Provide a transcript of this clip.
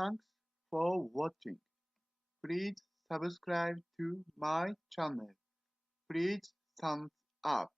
Thanks for watching. Please subscribe to my channel. Please thumbs up.